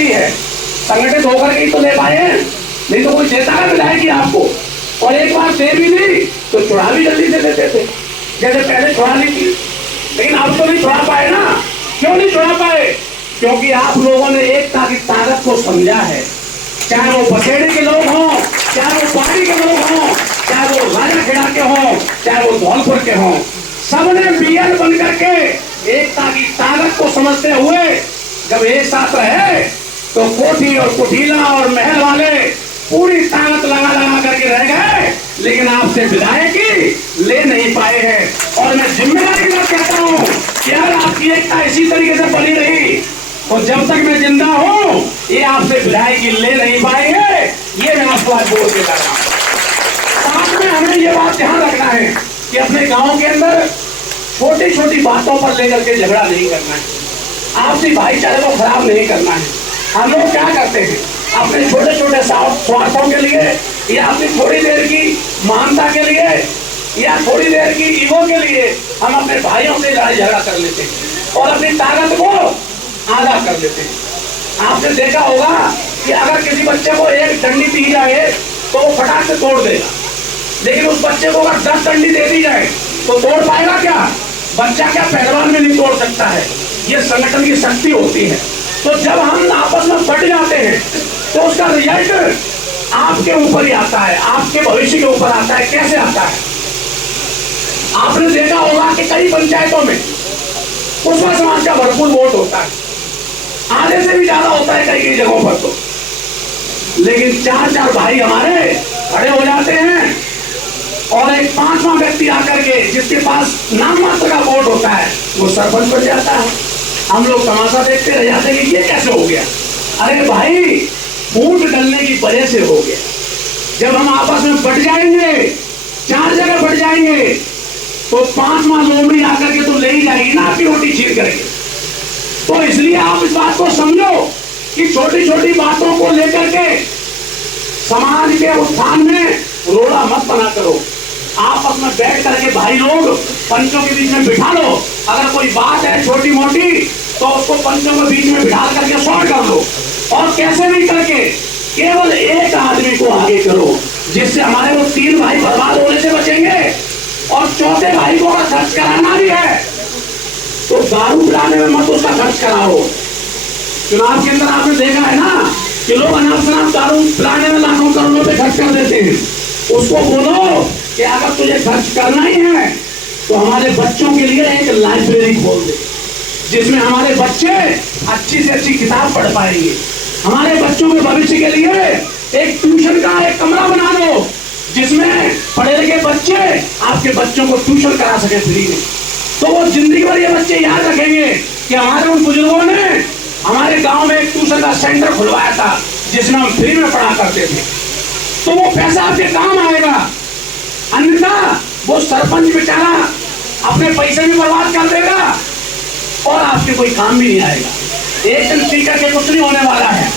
ली है, संगठित होकर के ही तो ले पाए हैं, नहीं तो कोई देता है विधायक आपको। और एक बार दे भी दी तो छुड़ा भी जल्दी से देते थे, जैसे पहले छुड़ा ली थी। लेकिन अब तो नहीं छुड़ा पाए ना। क्यों नहीं छुड़ा पाए? क्योंकि आप लोगों ने एकता की ताकत को समझा है। चाहे वो बसेड़े के लोग हों, चाहे वो पार्टी के लोग हों, चाहे वो राजाखेड़ा के हों, चाहे वो धौलपुर के हों, सबने बीएल बन करके एकता की ताकत को समझते हुए जब एक साथ रहे तो कोठी और कुठीला और महल वाले पूरी ताकत लगा लगा करके रह गए, लेकिन आपसे विधायकी ले नहीं पाए हैं। और मैं जिम्मेदारी के साथ कहता हूं कि अगर आपकी एकता इसी तरीके से बनी रही तो जब तक मैं जिंदा हूं ये आपसे विधायकी ले नहीं पाएंगे, ये मैं आपको आज बोल के कर रहा हूं। साथ में हमें ये बात ध्यान रखना है कि अपने गांव के अंदर छोटी छोटी बातों पर लेकर के झगड़ा नहीं करना है, आपसी भाईचारे को खराब नहीं करना है। हम लोग क्या करते हैं, अपने छोटे छोटे स्वार्थों के लिए या अपनी थोड़ी देर की महानता के लिए या थोड़ी देर की ईगो के लिए हम अपने भाइयों से लड़ाई झगड़ा कर लेते हैं और अपनी ताकत को आधा कर लेते हैं। आपने देखा होगा कि अगर किसी बच्चे को एक डंडी दी जाए तो वो फटाक से तोड़ देगा, लेकिन उस बच्चे को अगर 10 डंडी दे दी जाए तो तोड़ पाएगा क्या? बच्चा क्या पहलवान में नहीं तोड़ सकता है। ये संगठन की शक्ति होती है। तो जब हम आपस में बट जाते हैं तो उसका रिजल्ट आपके ऊपर ही आता है, आपके भविष्य के ऊपर आता है। कैसे आता है? आपने देखा होगा कि कई पंचायतों में कुशवा समाज का भरपूर वोट होता है, आधे से भी ज्यादा होता है कई कई जगहों पर तो, लेकिन 4-4 भाई हमारे खड़े हो जाते हैं और एक 5वां व्यक्ति आकर के जिसके पास नाम मात्र का वोट होता है वो सरपंच बन जाता है। हम लोग तमाशा देखते रह जाते हैं कि ये कैसे हो गया। अरे भाई, फूट डलने की वजह से हो गया। जब हम आपस में बट जाएंगे, 4 जगह बट जाएंगे तो 5वां लोमड़ी आकर के तो ले ही जाएगी ना आपकी रोटी छीन करके। तो इसलिए आप इस बात को समझो कि छोटी छोटी बातों को लेकर के समाज के उत्थान में रोड़ा मत बना करो। आपस में बैठ करके भाई लोग पंचों के बीच में बिठा लो। अगर कोई बात है छोटी मोटी तो उसको पंचों के बीच में बिठा करके सॉल्व कर लो, और कैसे नहीं करके केवल एक आदमी को आगे करो, जिससे हमारे वो 3 भाई बर्बाद होने से बचेंगे। और चौथे भाई को अगर खर्च कराना भी है तो दारू पिलाने में मत उसका खर्च कराओ। चुनाव के अंदर आपने देखा है ना कि लोग अनाप शनाप दारू पिलाने में लाखों करोड़ों पे खर्च कर देते हैं। उसको बोलो कि अगर तुझे खर्च करना ही है तो हमारे बच्चों के लिए एक लाइब्रेरी खोल दे, जिसमें हमारे बच्चे अच्छी से अच्छी किताब पढ़ पाएंगे। हमारे बच्चों के भविष्य के लिए एक ट्यूशन का एक कमरा बना दो, जिसमें पढ़े लिखे बच्चे आपके बच्चों को ट्यूशन करा सके फ्री में। तो वो जिंदगी भर ये बच्चे याद रखेंगे कि हमारे उन बुजुर्गों ने हमारे गांव में एक ट्यूशन का सेंटर खुलवाया था जिसमें हम फ्री में पढ़ा करते थे। तो वो पैसा आपके काम आएगा, अन्यथा वो सरपंच बेचारा अपने पैसे भी बर्बाद कर देगा और आपके कोई काम भी नहीं आएगा। एक दिन पी करके कुछ नहीं होने वाला है।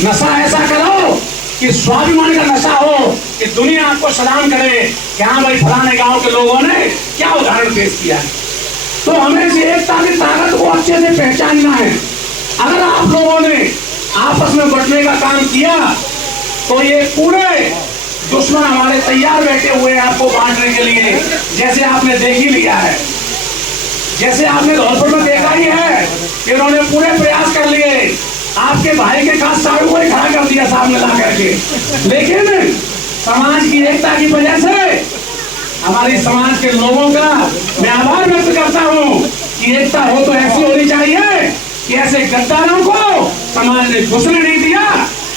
नशा ऐसा करो कि स्वाभिमान का नशा हो कि दुनिया आपको सलाम करे कि हाँ भाई फलाने गांव के लोगों ने क्या उदाहरण पेश किया है। तो हमें इस एकता की ताकत को अच्छे से पहचानना है। अगर आप लोगों ने आपस में बंटने का काम किया तो ये पूरे दुश्मन हमारे तैयार बैठे हुए हैं आपको बांटने के लिए, जैसे आपने देख ही लिया है। जैसे आपने धौलपुर में देखा ही है कि उन्होंने पूरे प्रयास कर लिए, आपके भाई के खास साड़ू को ही खड़ा कर दिया सामने ला करके। लेकिन समाज की एकता की वजह से हमारे समाज के लोगों का मैं आभार व्यक्त करता हूँ कि एकता हो तो ऐसी होनी चाहिए कि ऐसे गद्दारों को समाज ने घुसने नहीं दिया,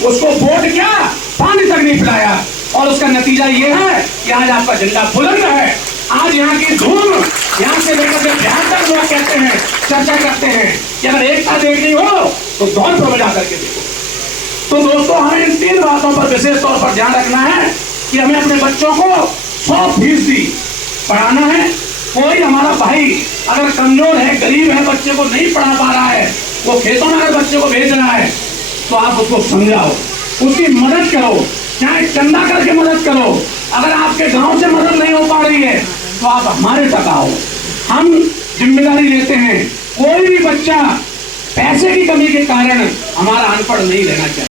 उसको वोट क्या पानी तक नहीं पिलाया। और उसका नतीजा ये है कि आज आपका झंडा बुलंद है। आज यहाँ की धूम, यहाँ से लेकर के बिहार तक लोग कहते हैं, चर्चा करते हैं कि अगर एकता देखनी हो तो धौलपुर में जाकर के देखो। तो दोस्तों, हमें इन 3 बातों पर विशेष तौर पर ध्यान रखना है कि हमें अपने बच्चों को 100% पढ़ाना है। कोई हमारा भाई अगर कमजोर है, गरीब है, बच्चे को नहीं पढ़ा पा रहा है, वो खेतों में अगर बच्चे को भेज रहा है तो आप उसको समझाओ, उसकी मदद करो, चाहे चंदा करके मदद करो। अगर आपके गांव से मदद नहीं हो पा रही है तो आप हमारे तक आओ, हम जिम्मेदारी लेते हैं। कोई भी बच्चा पैसे की कमी के कारण हमारा अनपढ़ नहीं रहना चाहिए।